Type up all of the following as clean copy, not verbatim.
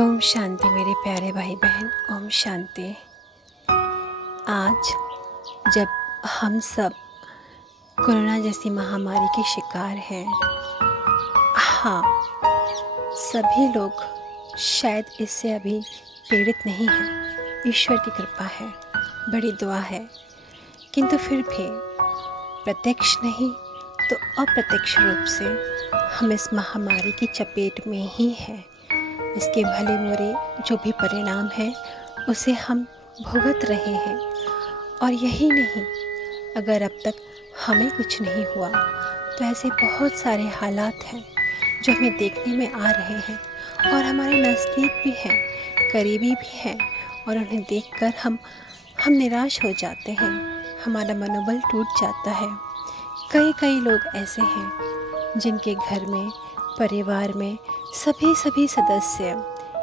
ओम शांति मेरे प्यारे भाई बहन। ओम शांति। आज जब हम सब कोरोना जैसी महामारी के शिकार हैं, हाँ, सभी लोग शायद इससे अभी पीड़ित नहीं हैं। ईश्वर की कृपा है, बड़ी दुआ है, किंतु फिर भी प्रत्यक्ष नहीं तो अप्रत्यक्ष रूप से हम इस महामारी की चपेट में ही हैं। इसके भले बुरे जो भी परिणाम हैं उसे हम भुगत रहे हैं। और यही नहीं, अगर अब तक हमें कुछ नहीं हुआ तो ऐसे बहुत सारे हालात हैं जो हमें देखने में आ रहे हैं और हमारे नज़दीक भी हैं, करीबी भी हैं, और उन्हें देखकर हम निराश हो जाते हैं, हमारा मनोबल टूट जाता है। कई लोग ऐसे हैं जिनके घर में, परिवार में सभी सदस्य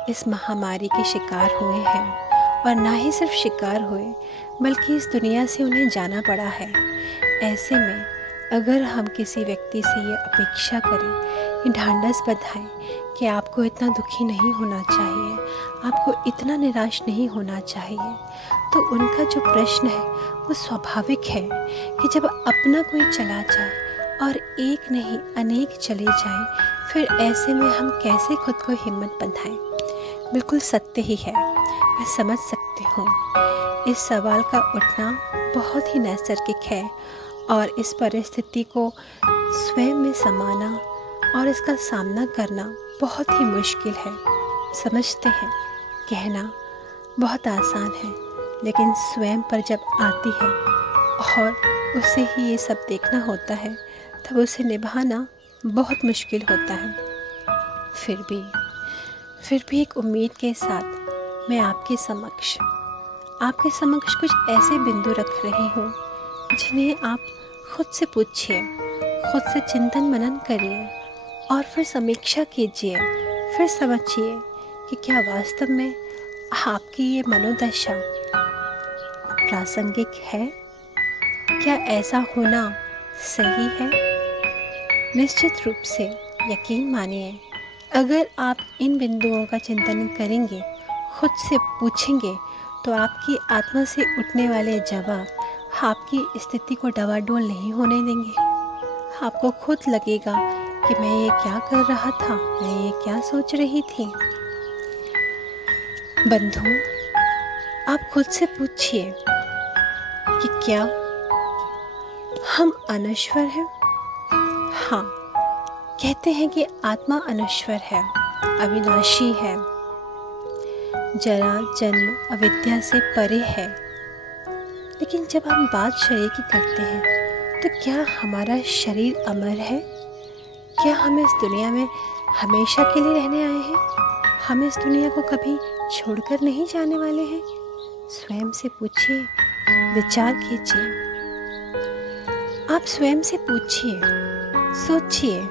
इस महामारी के शिकार हुए हैं, और ना ही सिर्फ शिकार हुए बल्कि इस दुनिया से उन्हें जाना पड़ा है। ऐसे में अगर हम किसी व्यक्ति से ये अपेक्षा करें, ये ढांढस बंधाएं कि आपको इतना दुखी नहीं होना चाहिए, आपको इतना निराश नहीं होना चाहिए, तो उनका जो प्रश्न है वो स्वाभाविक है कि जब अपना कोई चला जाए और एक नहीं अनेक चले जाएं, फिर ऐसे में हम कैसे खुद को हिम्मत बंधाएं। बिल्कुल सत्य ही है, मैं समझ सकती हूँ। इस सवाल का उठना बहुत ही नैसर्गिक है और इस परिस्थिति को स्वयं में समाना और इसका सामना करना बहुत ही मुश्किल है। समझते हैं, कहना बहुत आसान है, लेकिन स्वयं पर जब आती है और उसे ही ये सब देखना होता है तब उसे निभाना बहुत मुश्किल होता है। फिर भी एक उम्मीद के साथ मैं आपके समक्ष कुछ ऐसे बिंदु रख रही हूँ जिन्हें आप खुद से पूछिए, खुद से चिंतन मनन करिए और फिर समीक्षा कीजिए। फिर समझिए कि क्या वास्तव में आपकी ये मनोदशा प्रासंगिक है, क्या ऐसा होना सही है। निश्चित रूप से यकीन मानिए, अगर आप इन बिंदुओं का चिंतन करेंगे, खुद से पूछेंगे, तो आपकी आत्मा से उठने वाले जवाब आपकी स्थिति को डवाडोल नहीं होने देंगे। आपको खुद लगेगा कि मैं ये क्या कर रहा था, मैं ये क्या सोच रही थी। बंधु, आप खुद से पूछिए कि क्या हम अनश्वर हैं। हाँ, कहते हैं कि आत्मा अनश्वर है, अविनाशी है, जरा जन्म अविद्या से परे है। लेकिन जब हम बात शरीर की करते हैं तो क्या हमारा शरीर अमर है? क्या हम इस दुनिया में हमेशा के लिए रहने आए हैं? हम इस दुनिया को कभी छोड़कर नहीं जाने वाले हैं? स्वयं से पूछिए, विचार कीजिए। आप स्वयं से पूछिए, सोचिए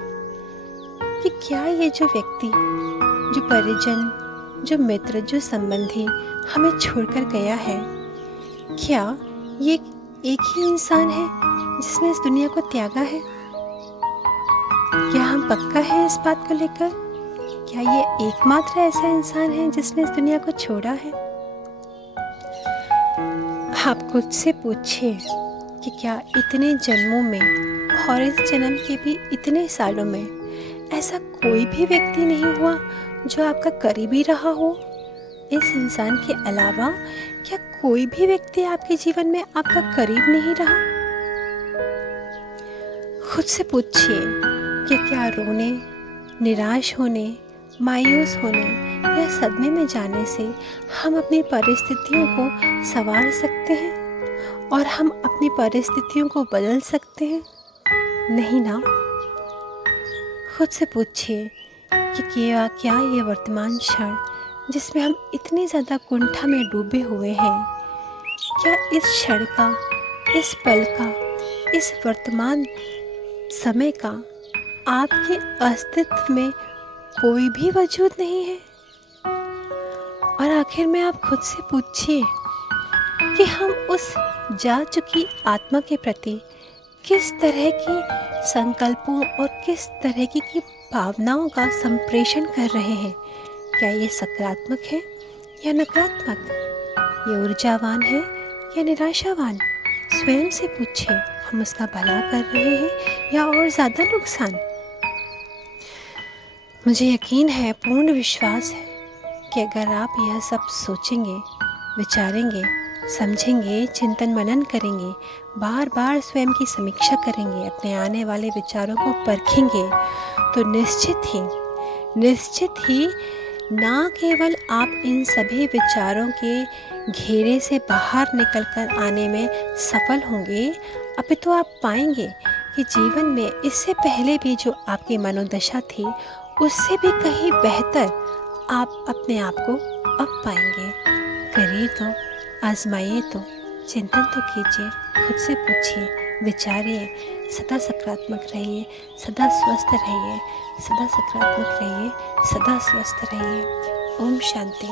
कि क्या ये जो व्यक्ति, जो परिजन, जो मित्र, जो संबंधी हमें छोड़कर गया है, क्या ये एक ही इंसान है जिसने इस दुनिया को त्यागा है? क्या हम पक्का है इस बात को लेकर? क्या ये एकमात्र ऐसा इंसान है जिसने इस दुनिया को छोड़ा है? आप खुद से पूछिए कि क्या इतने जन्मों में और इस जन्म के भी इतने सालों में ऐसा कोई भी व्यक्ति नहीं हुआ जो आपका करीबी रहा हो? इस इंसान के अलावा क्या कोई भी व्यक्ति आपके जीवन में आपका करीब नहीं रहा? खुद से पूछिए कि क्या रोने, निराश होने, मायूस होने या सदमे में जाने से हम अपनी परिस्थितियों को संवार सकते हैं और हम अपनी परिस्थितियों को बदल सकते हैं? नहीं ना। खुद से पूछिए कि क्या ये वर्तमान क्षण जिसमें हम इतनी ज़्यादा कुंठा में डूबे हुए हैं, क्या इस क्षण का, इस पल का, इस वर्तमान समय का आपके अस्तित्व में कोई भी वजूद नहीं है? और आखिर में आप खुद से पूछिए कि हम उस जा चुकी आत्मा के प्रति किस तरह की संकल्पों और किस तरह की भावनाओं का संप्रेषण कर रहे हैं, क्या ये सकारात्मक है या नकारात्मक? ये ऊर्जावान है या निराशावान? स्वयं से पूछिए, हम उसका भला कर रहे हैं या और ज़्यादा नुकसान? मुझे यकीन है, पूर्ण विश्वास है कि अगर आप यह सब सोचेंगे, विचारेंगे, समझेंगे, चिंतन मनन करेंगे, बार बार स्वयं की समीक्षा करेंगे, अपने आने वाले विचारों को परखेंगे, तो निश्चित ही ना केवल आप इन सभी विचारों के घेरे से बाहर निकलकर आने में सफल होंगे, अपितु आप पाएंगे कि जीवन में इससे पहले भी जो आपकी मनोदशा थी, उससे भी कहीं बेहतर आप अपने आप को अब पाएंगे। करिए तो, आजमाइए तो, चिंतन तो कीजिए, खुद से पूछिए, विचारिए, सदा सकारात्मक रहिए, सदा स्वस्थ रहिए, सदा सकारात्मक रहिए, सदा स्वस्थ रहिए। ओम शांति।